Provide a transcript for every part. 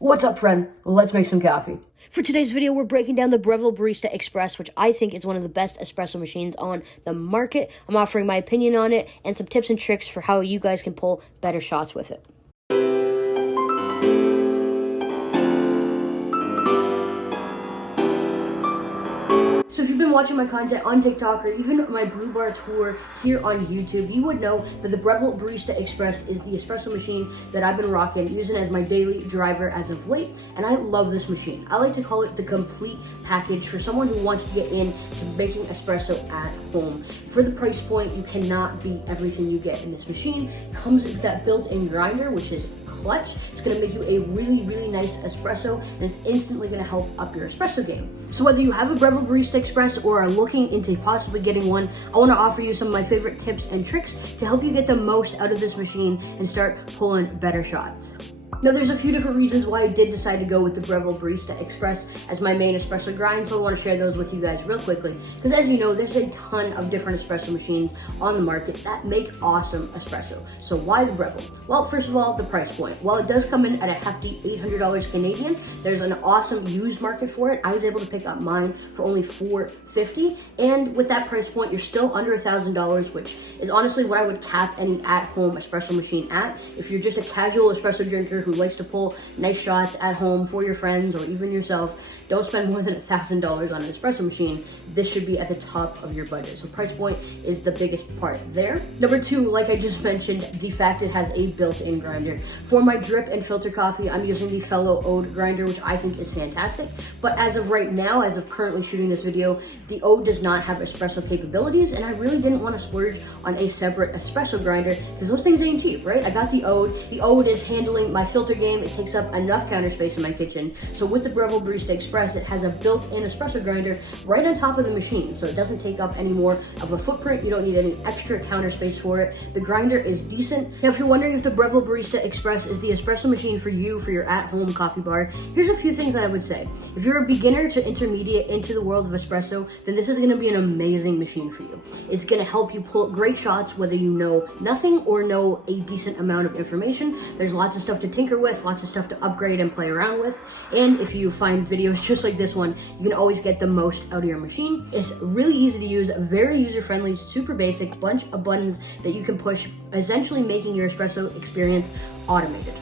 What's up, friend? Let's make some coffee. For today's video, we're breaking down the Breville Barista Express, which I think is one of the best espresso machines on the market. I'm offering my opinion on it and some tips and tricks for how you guys can pull better shots with it. So if you've been watching my content on TikTok or even my brew bar tour here on YouTube, you would know that the Breville Barista Express is the espresso machine that I've been rocking, using as my daily driver as of late, and I love this machine. I like to call it the complete package for someone who wants to get into making espresso at home. For the price point, you cannot beat everything you get in this machine. It comes with that built-in grinder, which is clutch. It's going to make you a really nice espresso, and it's instantly going to help up your espresso game. So whether you have a Breville Barista Express or are looking into possibly getting one, I want to offer you some of my favorite tips and tricks to help you get the most out of this machine and start pulling better shots. Now, there's a few different reasons why I did decide to go with the Breville Barista Express as my main espresso grind, so I want to share those with you guys real quickly. Because as you know, there's a ton of different espresso machines on the market that make awesome espresso. So why the Breville? Well, first of all, the price point. While it does come in at a hefty $800 Canadian, there's an awesome used market for it. I was able to pick up mine for only $450, and with that price point, you're still under $1,000, which is honestly what I would cap any at-home espresso machine at. If you're just a casual espresso drinker who likes to pull nice shots at home for your friends or even yourself, don't spend more than $1,000 on an espresso machine. This should be at the top of your budget. So price point is the biggest part there. Number two, like I just mentioned, the fact it has a built-in grinder. For my drip and filter coffee, I'm using the Fellow Ode grinder, which I think is fantastic. But as of right now, as of currently shooting this video, the Ode does not have espresso capabilities, and I really didn't want to splurge on a separate espresso grinder because those things ain't cheap, right? I got the Ode. The Ode is handling my filter game. It takes up enough counter space in my kitchen. So with the Breville Barista Express, it has a built-in espresso grinder right on top of the machine, so it doesn't take up any more of a footprint. You don't need any extra counter space for it. The grinder is decent. Now, if you're wondering if the Breville Barista Express is the espresso machine for you for your at-home coffee bar, here's a few things that I would say. If you're a beginner to intermediate into the world of espresso, then this is going to be an amazing machine for you. It's going to help you pull great shots whether you know nothing or know a decent amount of information. There's lots of stuff to tinker with, lots of stuff to upgrade and play around with, and if you find videos just like this one, you can always get the most out of your machine. It's really easy to use, very user-friendly, super basic, bunch of buttons that you can push, essentially making your espresso experience automated.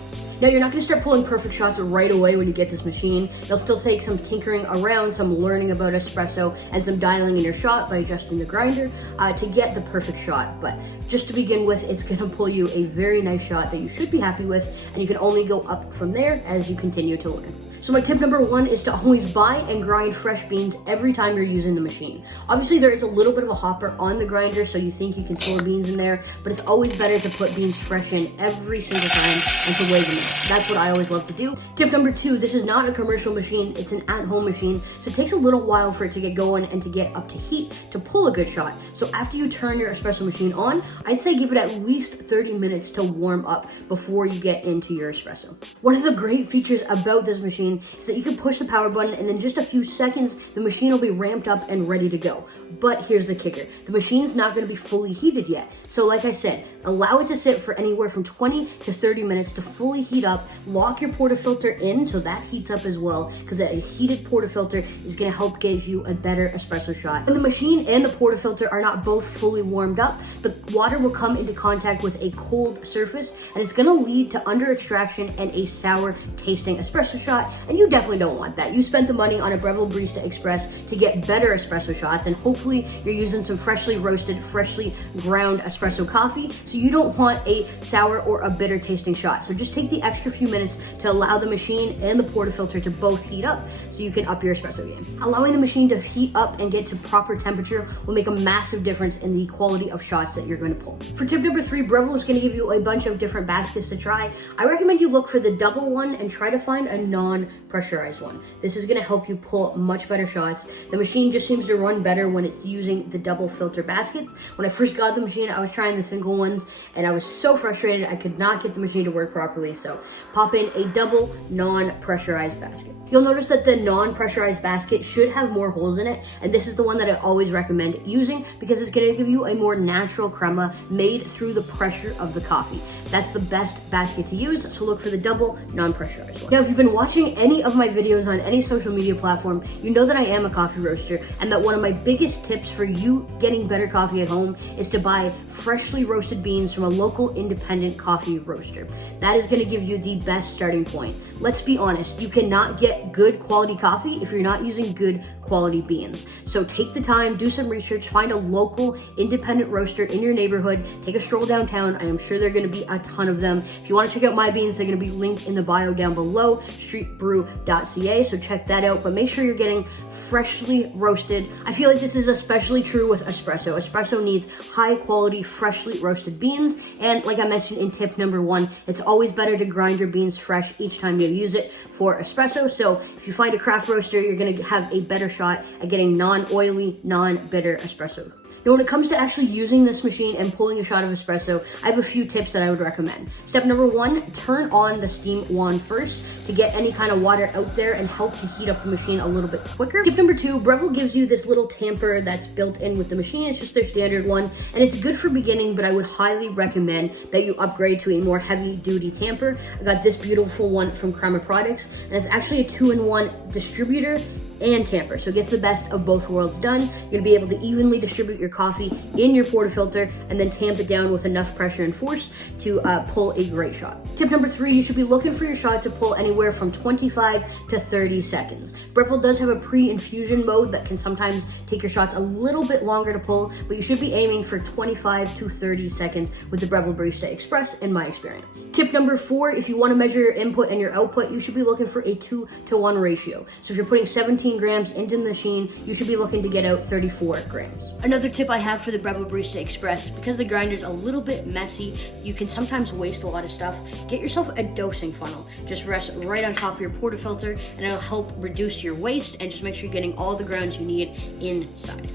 Now, you're not going to start pulling perfect shots right away when you get this machine. It'll still take some tinkering around, some learning about espresso, and some dialing in your shot by adjusting the grinder to get the perfect shot. But just to begin with, it's going to pull you a very nice shot that you should be happy with, and you can only go up from there as you continue to learn. So my tip number one is to always buy and grind fresh beans every time you're using the machine. Obviously, there is a little bit of a hopper on the grinder, so you think you can store beans in there, but it's always better to put beans fresh in every single time and to weigh them in. That's what I always love to do. Tip number two, this is not a commercial machine, it's an at-home machine, so it takes a little while for it to get going and to get up to heat to pull a good shot. So after you turn your espresso machine on, I'd say give it at least 30 minutes to warm up before you get into your espresso. One of the great features about this machine is that you can push the power button and in just a few seconds, the machine will be ramped up and ready to go. But here's the kicker. The machine's not going to be fully heated yet. So like I said, allow it to sit for anywhere from 20 to 30 minutes to fully heat up. Lock your portafilter in so that heats up as well, because a heated portafilter is going to help give you a better espresso shot. When the machine and the portafilter are not both fully warmed up, the water will come into contact with a cold surface, and it's going to lead to under extraction and a sour tasting espresso shot, and you definitely don't want that. You spent the money on a Breville Barista Express to get better espresso shots, and hopefully you're using some freshly roasted, freshly ground espresso coffee, so you don't want a sour or a bitter tasting shot. So just take the extra few minutes to allow the machine and the portafilter to both heat up so you can up your espresso game. Allowing the machine to heat up and get to proper temperature will make a massive difference in the quality of shots that you're going to pull. For tip number three, Breville is going to give you a bunch of different baskets to try. I recommend you look for the double one and try to find a non non-pressurized one. This is going to help you pull much better shots. The machine just seems to run better when it's using the double filter baskets. When I first got the machine, I was trying the single ones, and I was so frustrated I could not get the machine to work properly. So pop in a double non-pressurized basket. You'll notice that the non-pressurized basket should have more holes in it, and this is the one that I always recommend using because it's going to give you a more natural crema made through the pressure of the coffee. That's the best basket to use, so look for the double non-pressurized one. Now, if you've been watching any of my videos on any social media platform, you know that I am a coffee roaster, and that one of my biggest tips for you getting better coffee at home is to buy freshly roasted beans from a local independent coffee roaster. That is going to give you the best starting point. Let's be honest, you cannot get good quality coffee if you're not using good quality beans. So take the time, do some research, find a local independent roaster in your neighborhood, take a stroll downtown. I am sure there are going to be a ton of them. If you want to check out my beans, they're going to be linked in the bio down below, streetbrew.ca, so check that out. But make sure you're getting freshly roasted. I feel like this is especially true with espresso. Espresso needs high quality, freshly roasted beans. And like I mentioned in tip number 1, it's always better to grind your beans fresh each time you use it for espresso. So if you find a craft roaster, you're going to have a better shot at getting non-oily, non-bitter espresso. Now, when it comes to actually using this machine and pulling a shot of espresso, I have a few tips that I would recommend. Step number 1, turn on the steam wand first to get any kind of water out there and help to heat up the machine a little bit quicker. Tip number 2, Breville gives you this little tamper that's built in with the machine. It's just their standard one, and it's good for beginning, but I would highly recommend that you upgrade to a more heavy-duty tamper. I got this beautiful one from Crema Products, and it's actually a 2-in-1 distributor and tamper, so it gets the best of both worlds done. You're gonna be able to evenly distribute your coffee in your portafilter and then tamp it down with enough pressure and force to pull a great shot. Tip number 3, you should be looking for your shot to pull anywhere from 25 to 30 seconds. Breville does have a pre-infusion mode that can sometimes take your shots a little bit longer to pull, but you should be aiming for 25 to 30 seconds with the Breville Barista Express in my experience. Tip number 4, if you want to measure your input and your output, you should be looking for a 2-to-1 ratio. So if you're putting 17 grams into the machine, you should be looking to get out 34 grams. Another tip I have for the Breville Barista Express, because the grinder's a little bit messy, you can sometimes waste a lot of stuff. Get yourself a dosing funnel. Just rest right on top of your portafilter, and it'll help reduce your waste and just make sure you're getting all the grounds you need inside.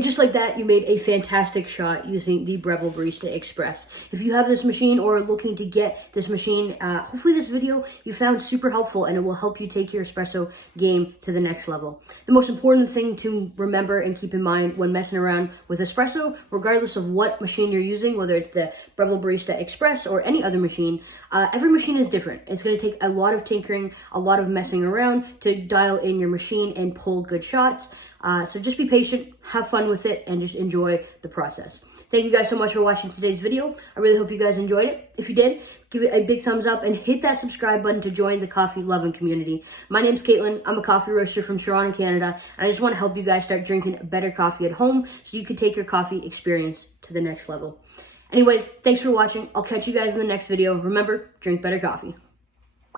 Just like that, you made a fantastic shot using the Breville Barista Express. If you have this machine or are looking to get this machine, hopefully this video you found super helpful and it will help you take your espresso game to the next level. The most important thing to remember and keep in mind when messing around with espresso, regardless of what machine you're using, whether it's the Breville Barista Express or any other machine, every machine is different. It's going to take a lot of tinkering, a lot of messing around to dial in your machine and pull good shots. So just be patient, have fun with it, and just enjoy the process. Thank you guys so much for watching today's video. I really hope you guys enjoyed it. If you did, give it a big thumbs up and hit that subscribe button to join the coffee loving community. My name's Caitlin. I'm a coffee roaster from Toronto, Canada, and I just want to help you guys start drinking better coffee at home so you can take your coffee experience to the next level. Anyways, thanks for watching. I'll catch you guys in the next video. Remember, drink better coffee.